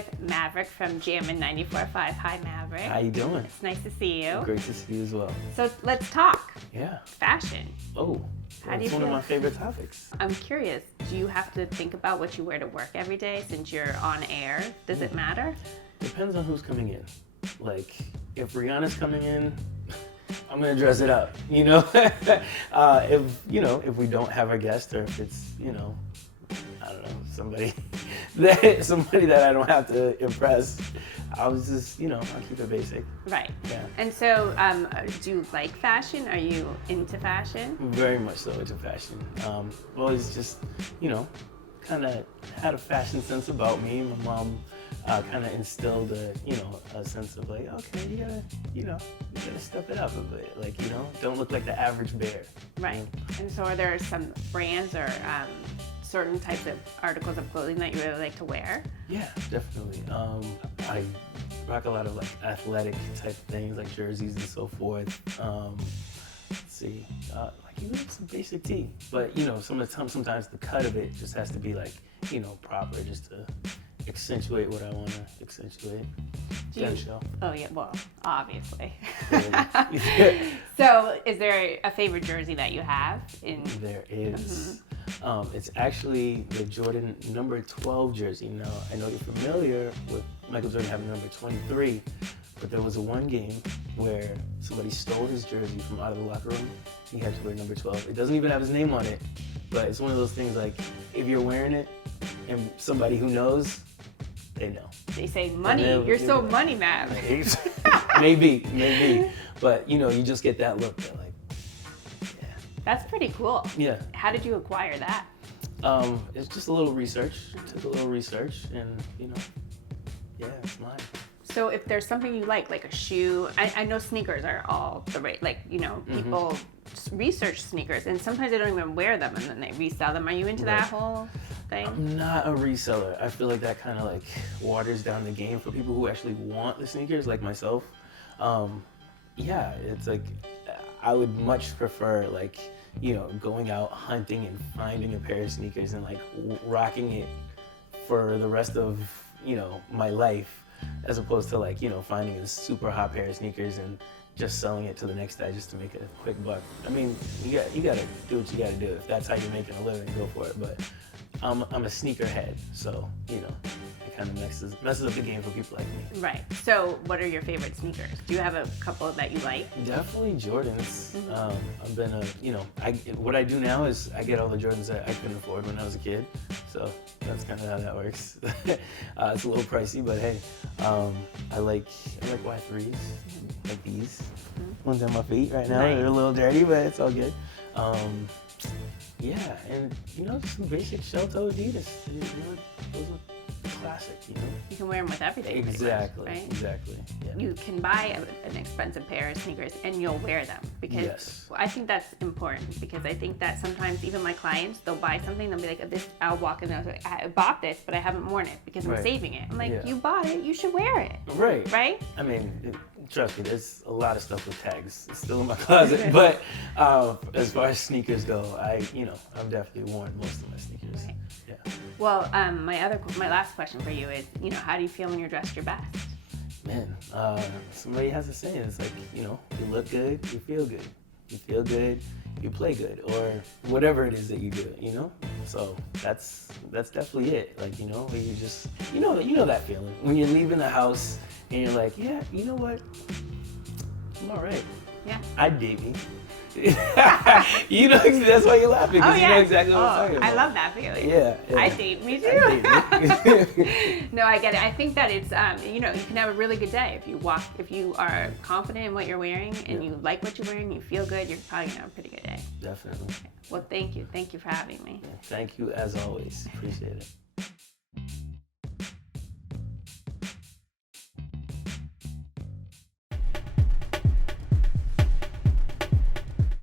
with Maverick from Jammin' 94.5. Hi, Maverick. How you doing? It's nice to see you. Great to see you as well. So let's talk Yeah. fashion. Oh, How do it's you one of feel? my favorite topics. I'm curious, do you have to think about what you wear to work every day since you're on air? Does it matter? Depends on who's coming in. Like, if Rihanna's coming in, I'm gonna dress it up, you know? If we don't have a guest, or if it's, I don't know, somebody that I don't have to impress, I'll just, I'll keep it basic. Right. Yeah. And so, do you like fashion? Are you into fashion? Very much so into fashion. Always just, kind of had a fashion sense about me. My mom kind of instilled a sense of like, okay, you gotta step it up a bit. Like, don't look like the average bear. Right. And so are there some brands or certain types of articles of clothing that you really like to wear? Yeah, definitely. I rock a lot of like athletic type things, like jerseys and so forth. Let's see, like even some basic tee. But some of the time, sometimes the cut of it just has to be like, proper, just to accentuate what I want to accentuate. Show. Oh yeah, well, obviously. Yeah. So, is there a favorite jersey that you have? There is. It's actually the Jordan number 12 jersey. Now, I know you're familiar with Michael Jordan having number 23, but there was one game where somebody stole his jersey from out of the locker room. He had to wear number 12. It doesn't even have his name on it, but it's one of those things like, if you're wearing it and somebody who knows, they know. They say money. You're so money mad. Maybe. But you just get that look. They're like, yeah. That's pretty cool. Yeah. How did you acquire that? It's just a little research. Took a little research, and yeah, it's mine. So if there's something you like a shoe, I know sneakers are all the rate. Like, people research sneakers, and sometimes they don't even wear them, and then they resell them. Are you into that whole thing? I'm not a reseller. I feel like that kind of like waters down the game for people who actually want the sneakers, like myself. Yeah, it's like I would much prefer like going out hunting and finding a pair of sneakers and like rocking it for the rest of my life, as opposed to like finding a super hot pair of sneakers and just selling it to the next guy just to make a quick buck. I mean, you gotta do what you gotta do. If that's how you're making a living, go for it. But I'm a sneakerhead, so it kind of messes up the game for people like me. Right. So what are your favorite sneakers? Do you have a couple that you like? Definitely Jordans. I've been what I do now is I get all the Jordans that I couldn't afford when I was a kid. So that's kind of how that works. It's a little pricey, but hey, I like Y3s, like these ones on my feet right now. Nice. They're a little dirty, but it's all good. Yeah, and just some basic shell-toe Adidas. Those are classic. You can wear them with everything. Exactly. Pretty much, right? Exactly. Yeah. You can buy an expensive pair of sneakers and you'll wear them because Yes. I think that's important, because I think that sometimes even my clients, they'll buy something, they'll be like, this, I'll walk in and I'll say, I bought this, but I haven't worn it because I'm Right. saving it. I'm like, Yeah. you bought it, you should wear it. Right. Right? I mean, trust me, there's a lot of stuff with tags still in my closet. But as far as sneakers go, I've definitely worn most of my sneakers. Right. Yeah. Well, my last question for you is, how do you feel when you're dressed your best? Man, somebody has a saying. It's like, you look good, you feel good. You feel good, you play good, or whatever it is that you do. So that's definitely it. Like, where you just, that feeling when you're leaving the house and you're like, yeah, you know what? I'm all right. Yeah. I'd date me. That's why you're laughing, because you know exactly what I'm talking about. I love that feeling. Yeah. I date me too. I'd date me. No, I get it. I think that it's, you can have a really good day if you are confident in what you're wearing and you like what you're wearing, you feel good, you're probably gonna have a pretty good day. Definitely. Well, thank you. Thank you for having me. Thank you as always. Appreciate it.